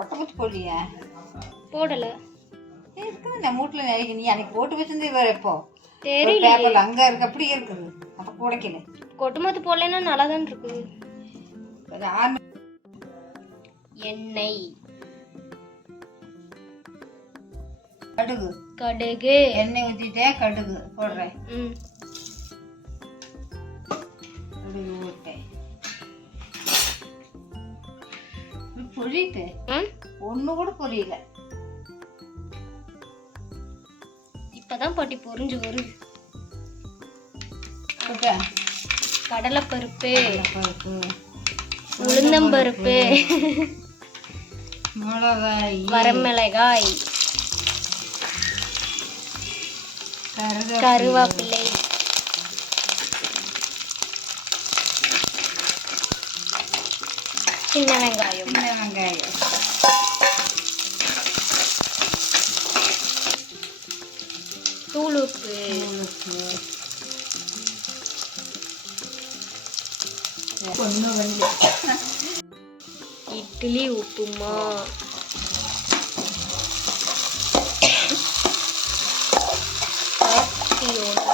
ஊற்றி போடலையா போடல. இருக்குது நம்ம வீட்டில் நினைக்க நீ அன்னைக்கு போட்டு வச்சிருந்து வேறு எப்போ தெரியல பேப்பரில் அங்கே இருக்கு அப்படியே இருக்குது. அப்போ குடைக்கல. கொட்டுமத்து போடலன்னா நல்லா தான் இருக்கு. அது ஆறு எண்ணெய். கடுகு. கடுகு. எண்ணெய் ஊற்றிட்டேன் கடுகு போடுறேன். ம். ம் ஒன்று கூட புரியல. இப்பதான் பாட்டி பொரிஞ்சு வருது. போட்டேன் கடலைப்பருப்பு பருப்பு உளுந்தம்பருப்பு மிளகாய். வரமிளகாய் கருவேப்பிலை. சின்ன வெங்காயம். சின்ன வெங்காயம். தூள் உப்பு. ஒன்று வந்து இட்லி உப்புமா.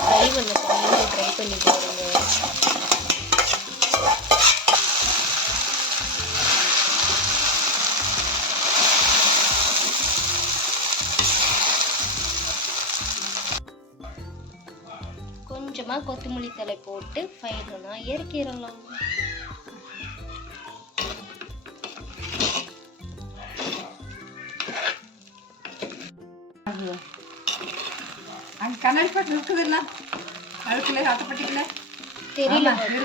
ட்ரை பண்ண ட்ரை பண்ணி பாருங்க. கொஞ்சமா கொத்தமல்லி தழை போட்டு ஃபைனலாக இறக்கிடலாம் அங்கே கண்ணாடி பாட்டு இருக்குதுல்ல? அழுக்குல அட்டைப்பட்டிக்கல தெரியல.